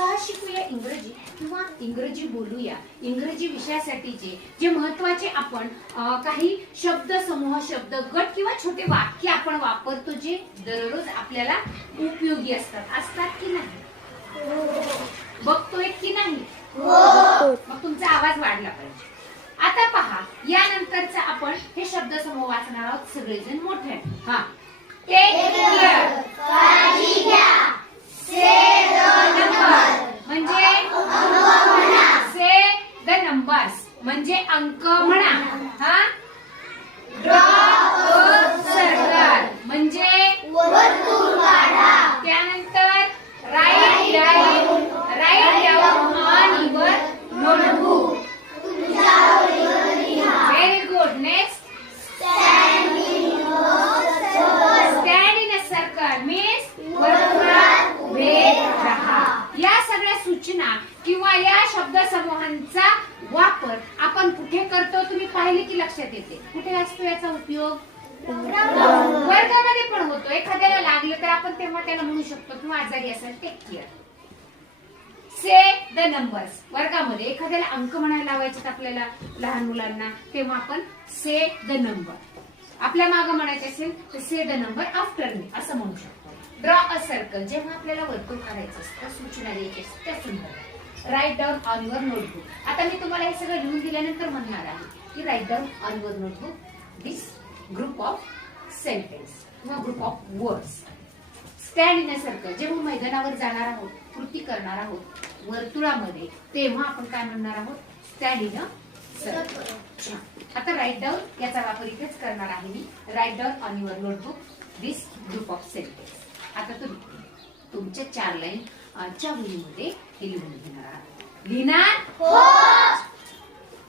सहज शिकूया इंग्रजी किंवा इंग्रजी बोलूया. इंग्रजी विषयासाठीचे जे महत्वाचे आपण काही शब्द समूह, शब्द गट किंवा छोटे वाक्य आपण वापरतो जे दररोज आपल्याला उपयोगी असतात की नाही? बघतोय की नाही? मग तुमचा आवाज वाढला पाहिजे. आता पहा, यानंतरचा आपण हे शब्द समूह वाचणार आहोत सगळेजण मोठे. हा, टेक केअर, काळजी घ्या. से द नंबर म्हणजे से द नंबर्स म्हणजे अंक म्हणा. हा, ड्रॉ अ सर्कल म्हणजे वर्तुळ काढा. त्यानंतर write down on your notebook. Very good. Next, stand in a circle means वर्तुळात उभे राहा. या सगळ्या सूचना किंवा या शब्द समूहांचा वापर आपण कुठे करतो तुम्ही पाहिले की लक्षात येते. कुठे असतो याचा उपयोग? वर्गामध्ये पण होतो. एखाद्याला लागलं तर आपण तेव्हा त्याला म्हणू शकतो किंवा आजारी असेल take care. Say the numbers, वर्गामध्ये एखाद्याला अंक म्हणायला लावायचे आपल्याला लहान मुलांना तेव्हा आपण से द नंबर. आपल्या मागे म्हणायचे असेल तर से द नंबर आफ्टर मी असं म्हणू शकतो. ड्रॉ अ सर्कल, जेव्हा आपल्याला वर्तुळ काढायचं असतं, सूचना द्यायची असते त्या संदर्भात. Write down on your notebook. आता मी तुम्हाला हे सगळं लिहून दिल्यानंतर म्हणणार आहे की write down on your notebook this group of sentence किंवा group of words. Stand in a circle, जेव्हा मैदानावर जाणार आहोत, कृती करणार आहोत वर्तुळामध्ये, तेव्हा आपण काय म्हणणार आहोत? Stand in a circle. आता राईट डाऊन याचा वापर इथेच करणार आहे मी. Write down on your notebook this group of sentence. आता तुम्ही तुमच्या 4 लाईन च्या वहीमध्ये हे लिहून घेणार आहात. लिहिणार?